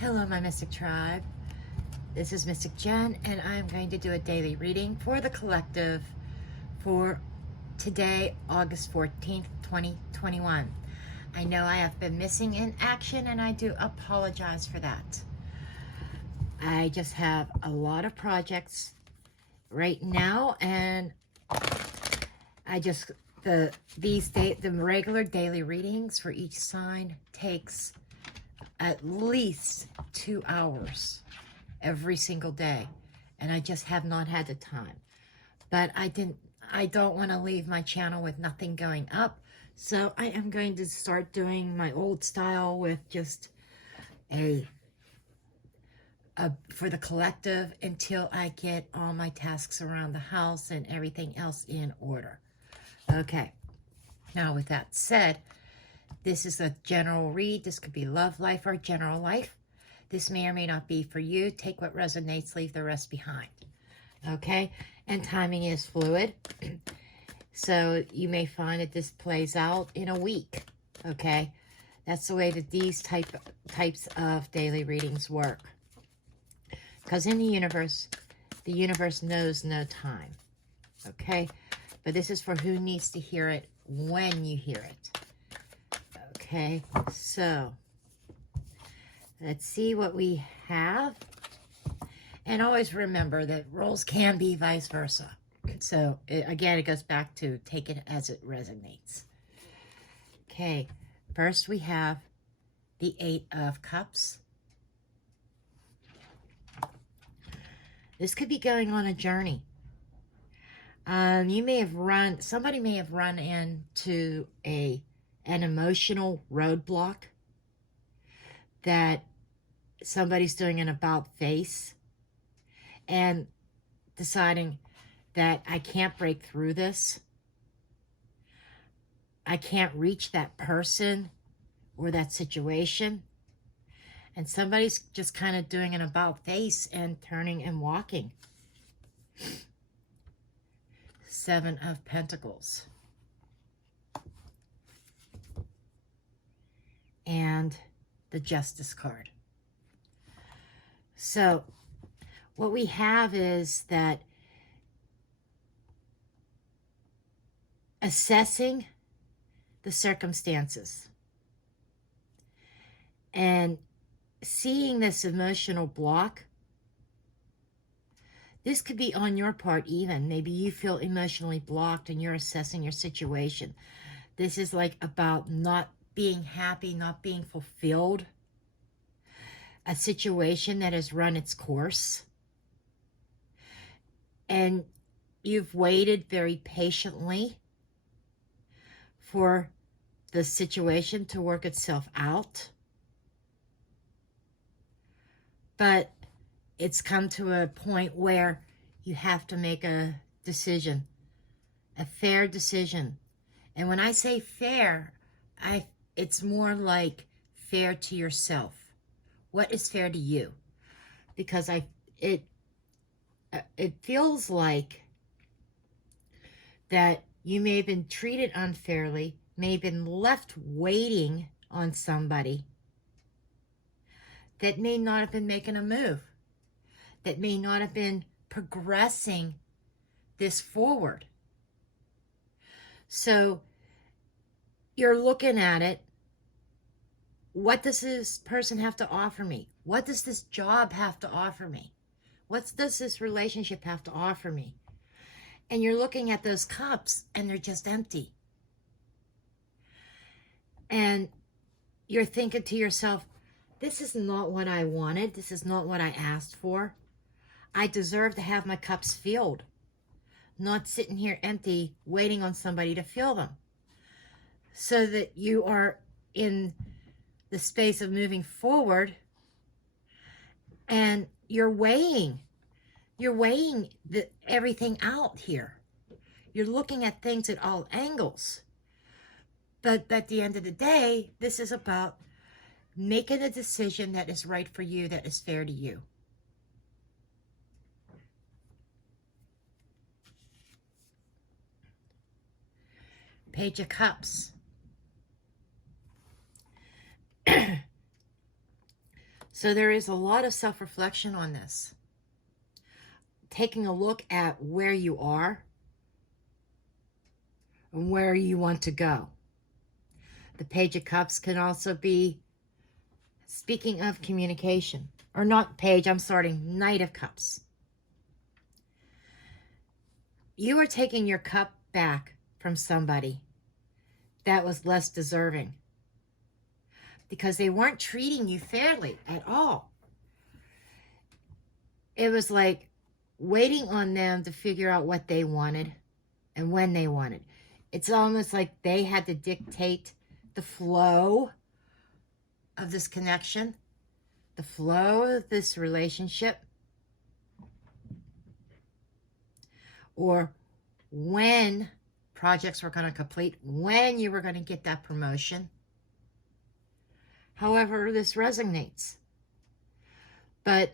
Hello, my Mystic Tribe. This is Mystic Jen, and I'm going to do a daily reading for the collective for today, August 14th, 2021. I know I have been missing in action, and I do apologize for that. I just have a lot of projects right now, and the regular daily readings for each sign takes at least 2 hours every single day, and I just have not had the time. But I don't want to leave my channel with nothing going up, so I am going to start doing my old style with just for the collective until I get all my tasks around the house and everything else in order. Okay, now with that said, this is a general read. This could be love, life, or general life. This may or may not be for you. Take what resonates, leave the rest behind. Okay? And timing is fluid. So you may find that this plays out in a week. Okay? That's the way that these types of daily readings work. Because in the universe knows no time. Okay? But this is for who needs to hear it when you hear it. Okay, so let's see what we have. And always remember that roles can be vice versa. So again, it goes back to take it as it resonates. Okay, first we have the 8 of Cups. This could be going on a journey. Somebody may have run into an emotional roadblock that somebody's doing an about face and deciding that I can't break through this. I can't reach that person or that situation. And somebody's just kind of doing an about face and turning and walking. 7 of Pentacles. And the Justice card. So what we have is that assessing the circumstances and seeing this emotional block. This could be on your part even. Maybe you feel emotionally blocked and you're assessing your situation. This is like about not being happy, not being fulfilled. A situation that has run its course. And you've waited very patiently for the situation to work itself out. But it's come to a point where you have to make a decision, a fair decision. And when I say fair, it's more like fair to yourself. What is fair to you? Because it feels like that you may have been treated unfairly, may have been left waiting on somebody that may not have been making a move, that may not have been progressing this forward. So you're looking at it. What does this person have to offer me? What does this job have to offer me? What does this relationship have to offer me? And you're looking at those cups and they're just empty. And you're thinking to yourself, this is not what I wanted. This is not what I asked for. I deserve to have my cups filled, not sitting here empty, waiting on somebody to fill them. So that you are in the space of moving forward and you're weighing everything out here. You're looking at things at all angles. But at the end of the day, this is about making a decision that is right for you, that is fair to you. Page of Cups. So there is a lot of self-reflection on this. Taking a look at where you are and where you want to go. The Page of Cups can also be, speaking of communication, or not Page, I'm starting, Knight of Cups. You are taking your cup back from somebody that was less deserving because they weren't treating you fairly at all. It was like waiting on them to figure out what they wanted and when they wanted. It's almost like they had to dictate the flow of this connection, the flow of this relationship, or when projects were going to complete, when you were going to get that promotion. However, this resonates. But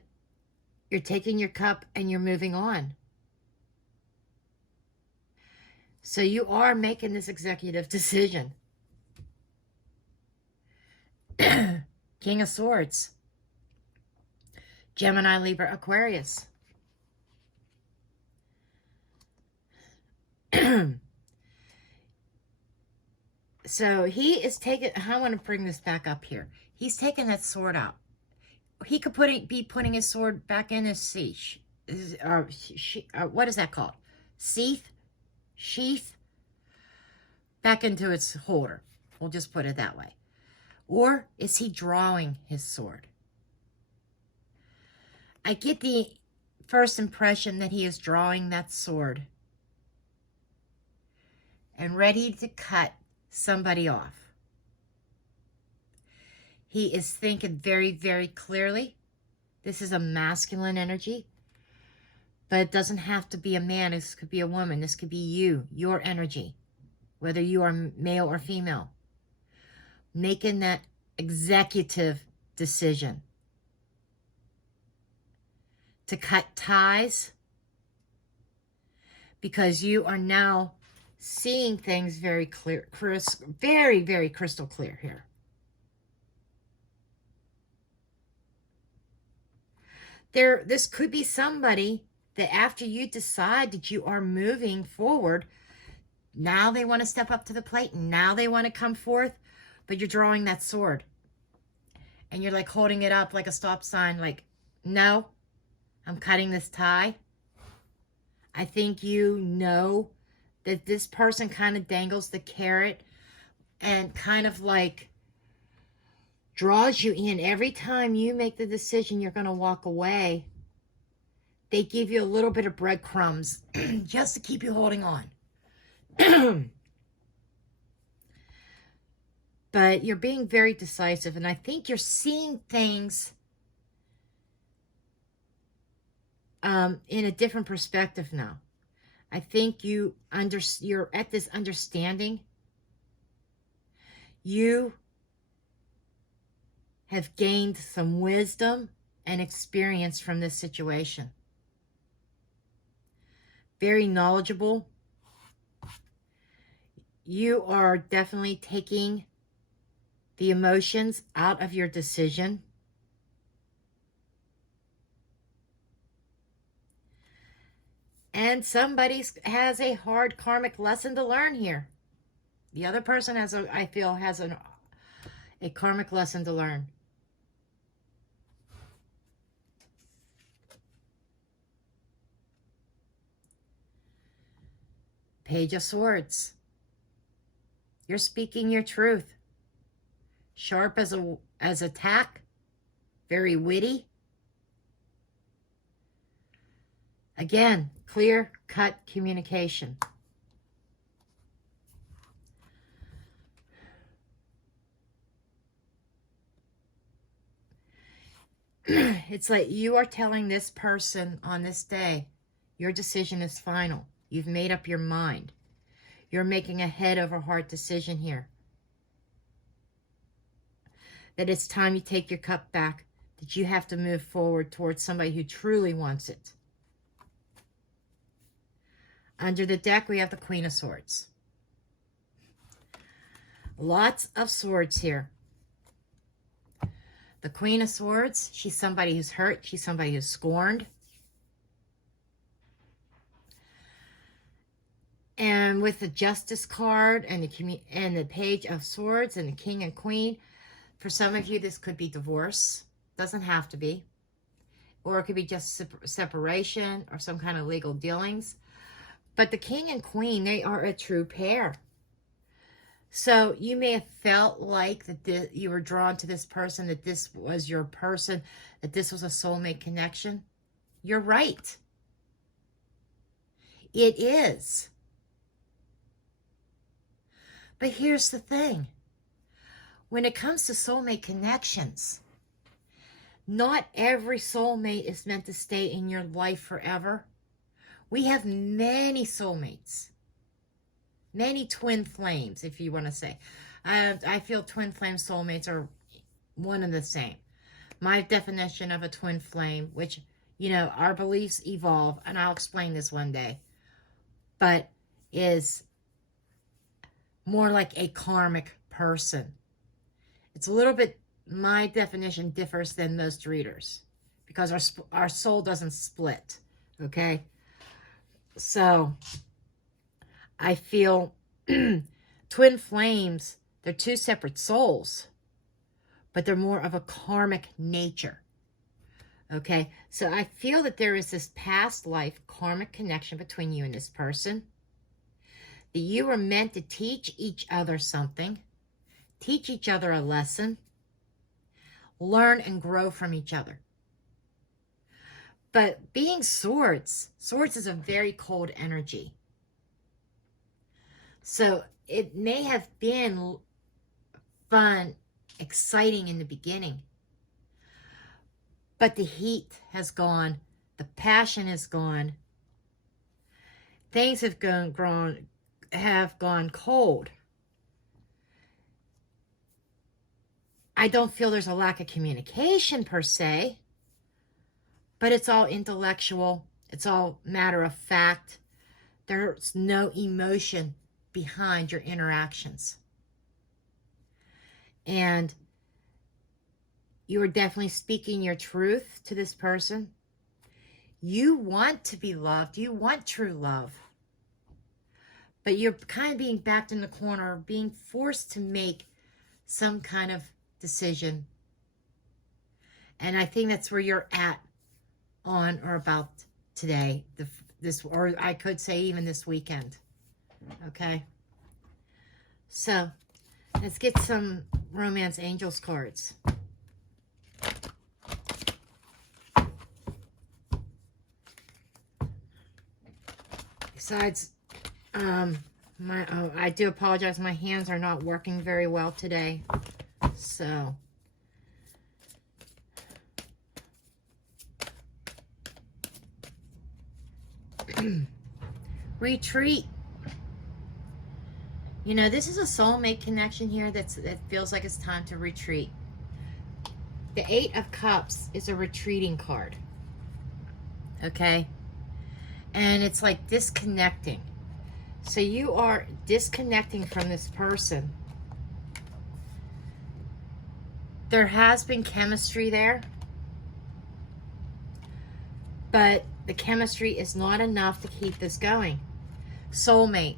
you're taking your cup and you're moving on. So you are making this executive decision. King of Swords. Gemini, Libra, Aquarius. So he is taking, I want to bring this back up here. He's taking that sword out. He could be putting his sword back in his sheath. What is that called? Sheath? Back into its holder. We'll just put it that way. Or is he drawing his sword? I get the first impression that he is drawing that sword and ready to cut somebody off. He is thinking very, very clearly. This is a masculine energy, but it doesn't have to be a man. This could be a woman. This could be you, your energy, whether you are male or female. Making that executive decision to cut ties because you are now seeing things very clear, very, very crystal clear here. This could be somebody that after you decide that you are moving forward, now they want to step up to the plate. Now they want to come forth, but you're drawing that sword. And you're like holding it up like a stop sign, like, no, I'm cutting this tie. I think you know that this person kind of dangles the carrot and kind of like draws you in. Every time you make the decision you're going to walk away, they give you a little bit of breadcrumbs just to keep you holding on. But you're being very decisive, and I think you're seeing things in a different perspective now. I think you're at this understanding. You have gained some wisdom and experience from this situation. Very knowledgeable. You are definitely taking the emotions out of your decision. And somebody has a hard karmic lesson to learn here. The other person I feel has a karmic lesson to learn. Page of Swords. You're speaking your truth. Sharp as a tack. Very witty. Again, clear-cut communication. It's like you are telling this person on this day, your decision is final. You've made up your mind. You're making a head over heart decision here. That it's time you take your cup back. That you have to move forward towards somebody who truly wants it. Under the deck, we have the Queen of Swords. Lots of swords here. The Queen of Swords, she's somebody who's hurt. She's somebody who's scorned. And with the Justice card and the Page of Swords and the King and Queen, for some of you, this could be divorce. Doesn't have to be. Or it could be just separation or some kind of legal dealings. But the King and Queen, they are a true pair. So you may have felt like that you were drawn to this person, that this was your person, that this was a soulmate connection. You're right. It is. But here's the thing. When it comes to soulmate connections, not every soulmate is meant to stay in your life forever. We have many soulmates. Many twin flames, if you want to say. I feel twin flame soulmates are one and the same. My definition of a twin flame, which, you know, our beliefs evolve, and I'll explain this one day, but is more like a karmic person. It's a little bit, my definition differs than most readers because our soul doesn't split, okay? So I feel twin flames, they're two separate souls, but they're more of a karmic nature, okay? So I feel that there is this past life karmic connection between you and this person, that you were meant to teach each other something, teach each other a lesson, learn and grow from each other. But being swords is a very cold energy. So it may have been fun, exciting in the beginning, but the heat has gone, the passion is gone, things have gone cold. I don't feel there's a lack of communication per se, but it's all intellectual. It's all matter of fact. There's no emotion behind your interactions. And you are definitely speaking your truth to this person. You want to be loved. You want true love. But you're kind of being backed in the corner, being forced to make some kind of decision. And I think that's where you're at on or about today, or I could say even this weekend. Okay? So, let's get some Romance Angels cards. Besides, I do apologize. My hands are not working very well today. So, retreat. You know, this is a soulmate connection here that feels like it's time to retreat. The Eight of Cups is a retreating card. Okay? And it's like disconnecting. So you are disconnecting from this person. There has been chemistry there, but the chemistry is not enough to keep this going. Soulmate.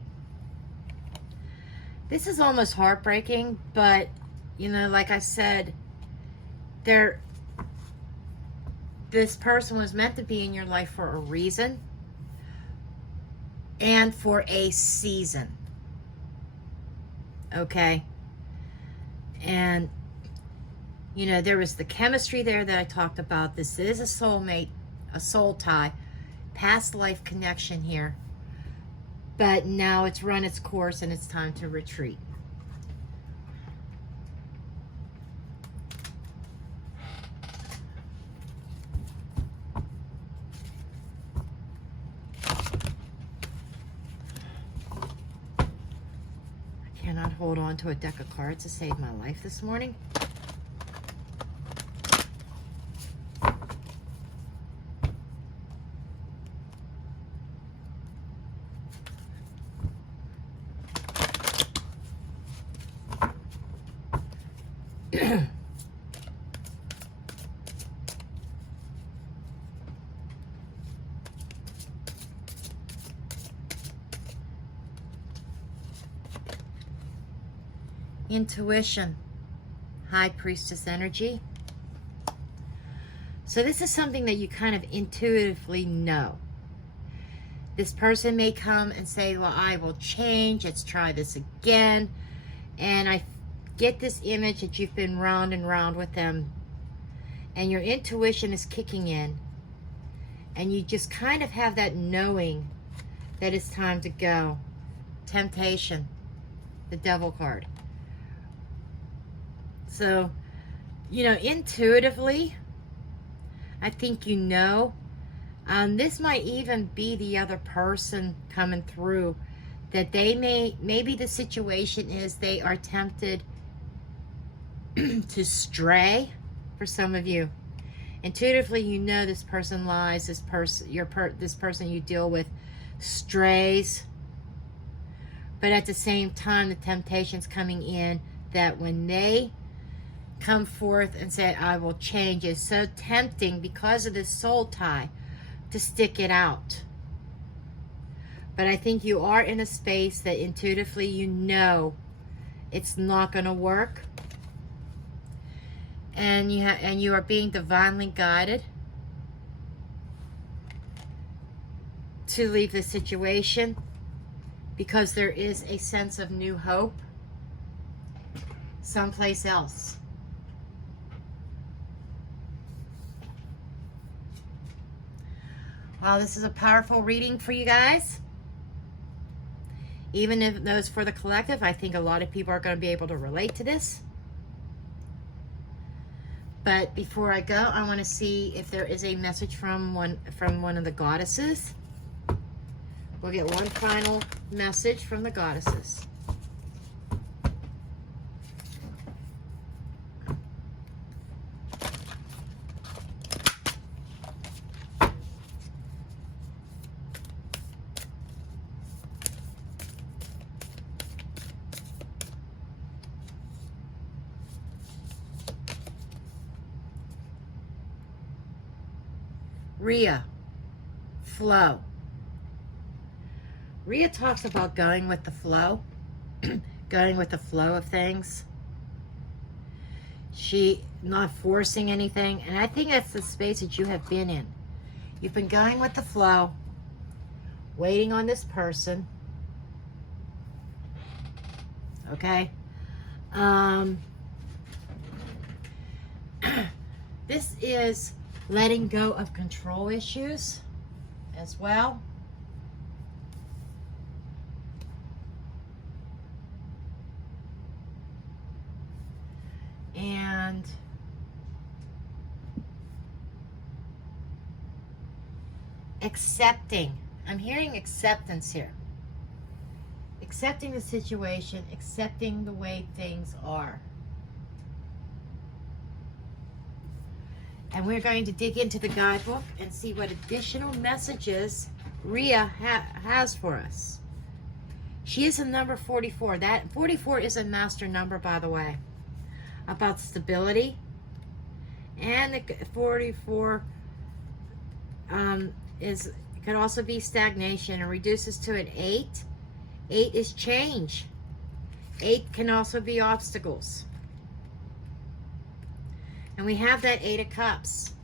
This is almost heartbreaking, but, you know, like I said, this person was meant to be in your life for a reason and for a season. Okay? And, you know, there was the chemistry there that I talked about. This is a soulmate, a soul tie, past life connection here. But now it's run its course and it's time to retreat. I cannot hold on to a deck of cards to save my life this morning. Intuition, High Priestess energy. So this is something that you kind of intuitively know. This person may come and say, well, I will change. Let's try this again. And I get this image that you've been round and round with them. And your intuition is kicking in. And you just kind of have that knowing that it's time to go. Temptation, the Devil card. So, you know, intuitively, I think you know. This might even be the other person coming through, that they maybe the situation is they are tempted to stray. For some of you, intuitively, you know this person lies. This person you deal with strays. But at the same time, the temptation's coming in that when they come forth and say, I will change, it's so tempting because of this soul tie to stick it out. But I think you are in a space that intuitively you know it's not going to work. And you are being divinely guided to leave the situation, because there is a sense of new hope someplace else. Wow, this is a powerful reading for you guys. Even if those for the collective, I think a lot of people are going to be able to relate to this. But before I go, I want to see if there is a message from one of the goddesses. We'll get one final message from the goddesses. Rhea, flow. Rhea talks about going with the flow, going with the flow of things. She not forcing anything, and I think that's the space that you have been in. You've been going with the flow, waiting on this person. Okay? This is letting go of control issues as well. And accepting. I'm hearing acceptance here. Accepting the situation, accepting the way things are. And we're going to dig into the guidebook and see what additional messages Rhea has for us. She is a number 44. That 44 is a master number, by the way, about stability. And the 44 could also be stagnation, and reduces to an 8. 8 is change. 8 can also be obstacles. And we have that 8 of Cups.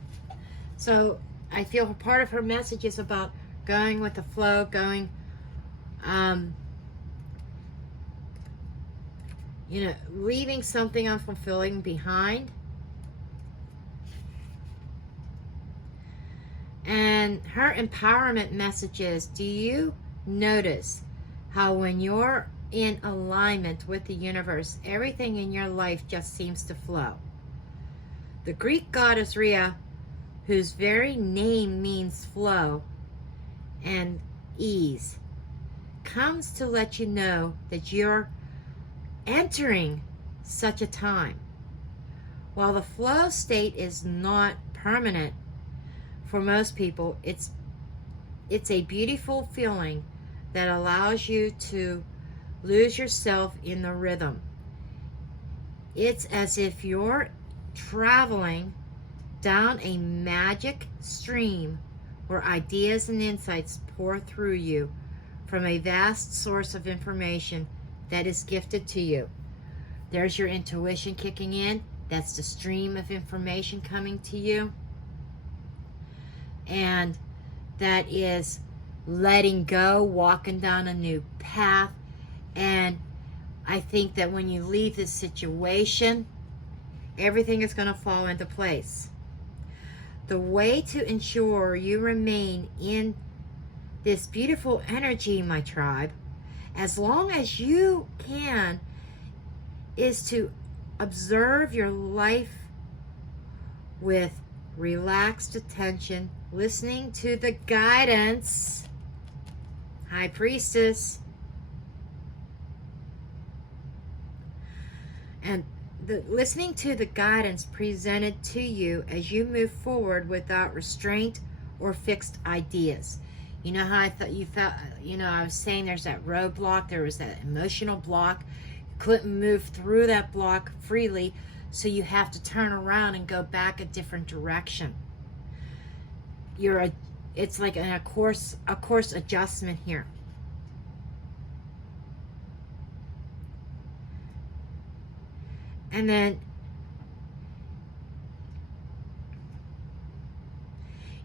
So I feel part of her message is about going with the flow, going, leaving something unfulfilling behind. And her empowerment message is, do you notice how when you're in alignment with the universe, everything in your life just seems to flow? The Greek goddess Rhea, whose very name means flow and ease, comes to let you know that you're entering such a time. While the flow state is not permanent for most people, it's a beautiful feeling that allows you to lose yourself in the rhythm. It's as if you're traveling down a magic stream where ideas and insights pour through you from a vast source of information that is gifted to you. There's your intuition kicking in. That's the stream of information coming to you. And that is letting go, walking down a new path. And I think that when you leave this situation, everything is going to fall into place. The way to ensure you remain in this beautiful energy, my tribe, as long as you can, is to observe your life with relaxed attention, listening to the guidance, High Priestess, and listening to the guidance presented to you as you move forward without restraint or fixed ideas. You know how I thought you felt, I was saying there's that roadblock, there was that emotional block. You couldn't move through that block freely, so you have to turn around and go back a different direction. It's like a course adjustment here. And then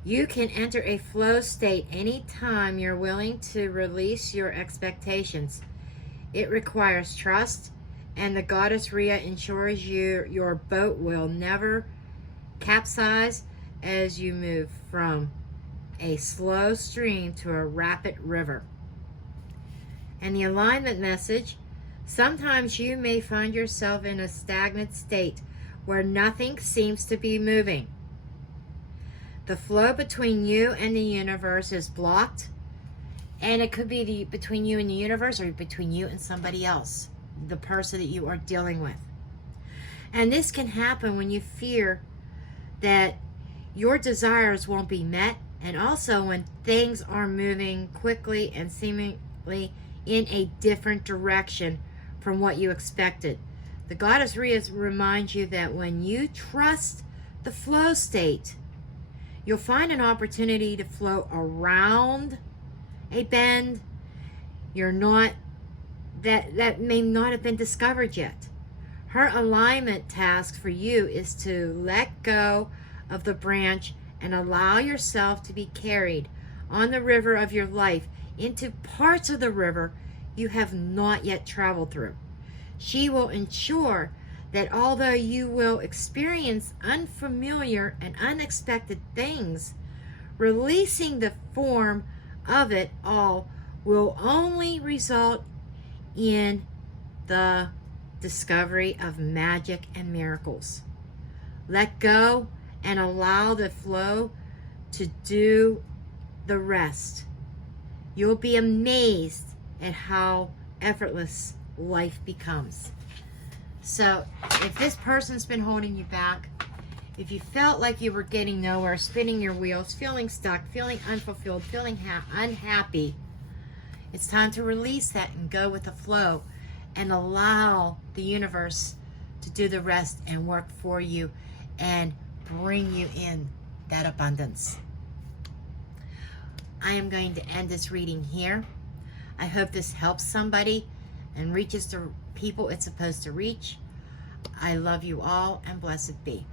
you can enter a flow state anytime you're willing to release your expectations. It requires trust, and the goddess Rhea ensures your boat will never capsize as you move from a slow stream to a rapid river. And the alignment message: sometimes you may find yourself in a stagnant state where nothing seems to be moving. The flow between you and the universe is blocked, and it could be between you and the universe, or between you and somebody else, the person that you are dealing with. And this can happen when you fear that your desires won't be met, and also when things are moving quickly and seemingly in a different direction from what you expected. The goddess Rhea reminds you that when you trust the flow state, you'll find an opportunity to flow around a bend that may not have been discovered yet. Her alignment task for you is to let go of the branch and allow yourself to be carried on the river of your life into parts of the river you have not yet traveled through. She will ensure that although you will experience unfamiliar and unexpected things, releasing the form of it all will only result in the discovery of magic and miracles. Let go and allow the flow to do the rest. You'll be amazed at how effortless life becomes. So if this person's been holding you back, if you felt like you were getting nowhere, spinning your wheels, feeling stuck, feeling unfulfilled, feeling unhappy, it's time to release that and go with the flow and allow the universe to do the rest and work for you and bring you in that abundance. I am going to end this reading here. I hope this helps somebody and reaches the people it's supposed to reach. I love you all, and blessed be.